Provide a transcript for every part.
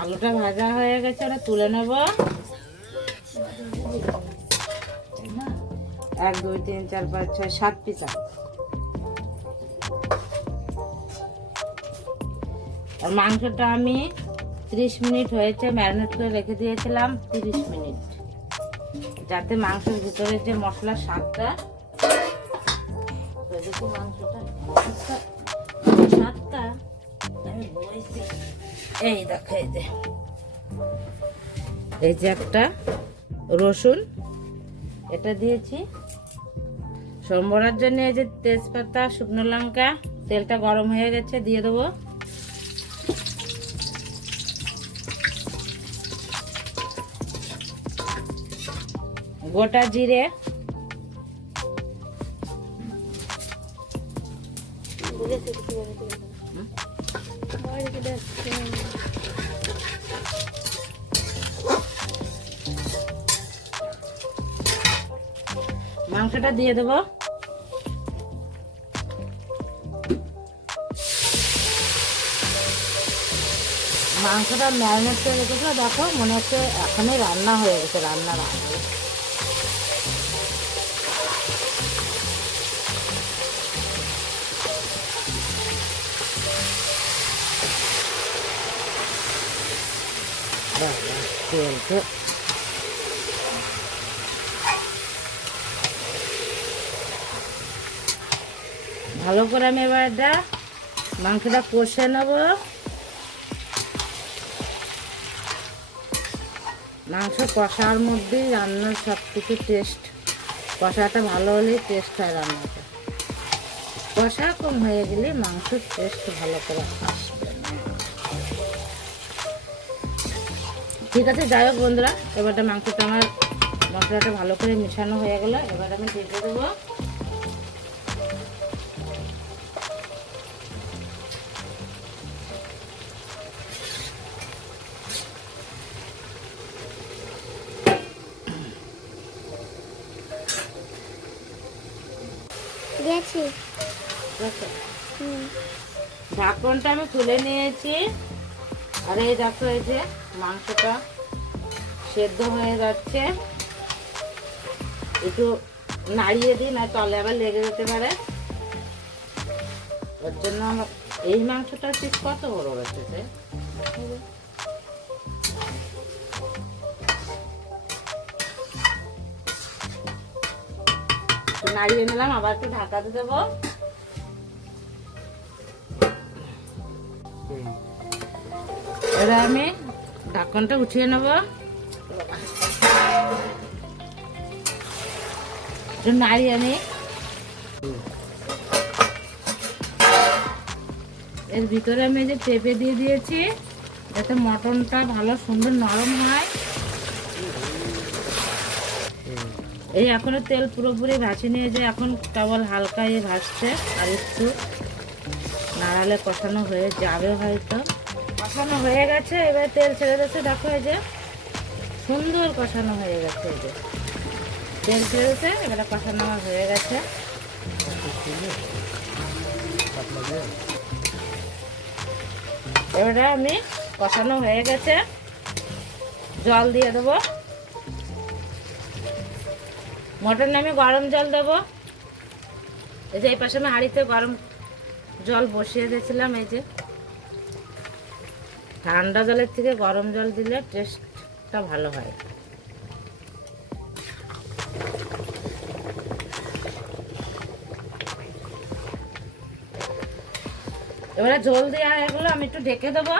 আলুটা ভাজা হয়ে গেছে, ওটা তুলে নেব। এক, দুই, তিন, চার, পাঁচ, ছয়, সাত পিস। আর মাংসটা আমি ত্রিশ মিনিট হয়েছে ম্যারিনেট করে রেখে দিয়েছিলাম, তিরিশ মিনিট। যাতে মাংসের ভিতরে যে মশলার স্বাদটা মাংসটা স্বাদটা। এই দেখো, এই যে। এই যে একটা রসুন, এটা দিয়েছি। সম্বরার জন্য এই যে তেজপাতা, শুকনো লঙ্কা, তেলটা গরম হয়ে গেছে, দিয়ে দেবো। গোটা জিরে। মাংসটা দিয়ে দেবো। মাংসটা ম্যারিনেট করে রেখেছিল দেখো মনে হচ্ছে এখনই রান্না হয়ে গেছে রান্নার আগে তেলটা ভালো করে আমি এবার এটা মাংসটা কষে নেব। মাংস কষার মধ্যেই রান্নার সব কিছু টেস্ট কষাটা ভালো হলেই টেস্ট হয় রান্নাটা। কষা কম হয়ে গেলে মাংসের টেস্ট ভালো করে আসবে। ঠিক আছে যাই হোক বন্ধুরা এবারটা মাংসটা আমার মশলাটা ভালো করে মেশানো হয়ে গেল এবার আমি ঢেকে দেবো। ঢাকনটা আমি তুলে নিয়েছি। আর এই দেখো, এই যে মাংসটা সেদ্ধ হয়ে যাচ্ছে। একটু নাড়িয়ে দিই, না তলে আবার লেগে যেতে পারে। ওর জন্য এই মাংসটার পিস কত বড় একটু নাড়িয়ে নিলাম, আবার একটু ঢাকাতে দেবো। এবার আমি ঢাকনটা উঠিয়ে নেব। নাড়িয়ে আনি এর ভিতরে আমি যে পেঁপে দিয়ে দিয়েছি, যাতে মটনটা ভালো সুন্দর নরম হয়। এই এখনও তেল পুরোপুরি ভাসি নিয়ে যে এখন কেবল হালকা ইয়ে ভাসছে, আর একটু নাড়ালে কষানো হয়ে যাবে হয়তো। কষানো হয়ে গেছে, এবার তেল ছেড়ে দিয়েছে দেখো এই যে, সুন্দর কষানো হয়ে গেছে এই যে। তেল ছেড়ে দিয়েছে এবারে কষানো হয়ে গেছে। এবারে আমি কষানো হয়ে গেছে। জল দিয়ে দেবো। মটনে আমি গরম জল দেবো। এই যে এই পাশে আমি হাঁড়িতে গরম জল বসিয়ে দিয়েছিলাম, এই যে। ঠান্ডা জলের থেকে গরম জল দিলে টেস্টটা ভালো হয়। এবারে জল দেওয়া হয়ে গেলো, আমি একটু ঢেকে দেবো।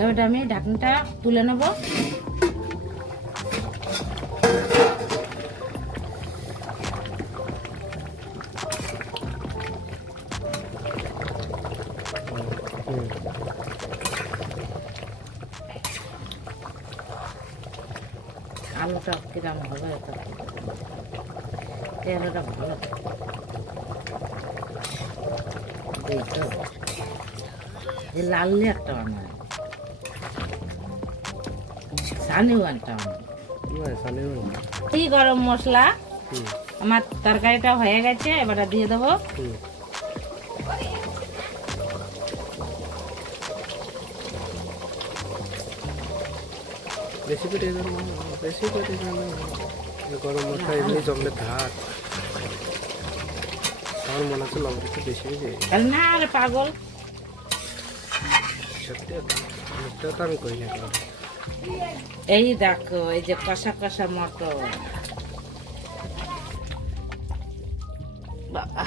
এবারে আমি ঢাকনাটা তুলে নেব। আলুটা কিরম হবে তো তেলটা ভালো এই লাললে একটা বানায় সানিও একটা এই গরম মশলা আমার তরকারিটা হয়ে গেছে এবারে দিয়ে দেবো। বেশি করে দেন না, বেশি করে দেন না। এই গরম মশলা এমনি জমলে ধার। আমার মনে হচ্ছে লবণ একটু বেশি যায়। আর না রে পাগল। সত্যি অনেকটা তো আমি করি না এই দেখো এই যে কষা কষা মটর। বাবা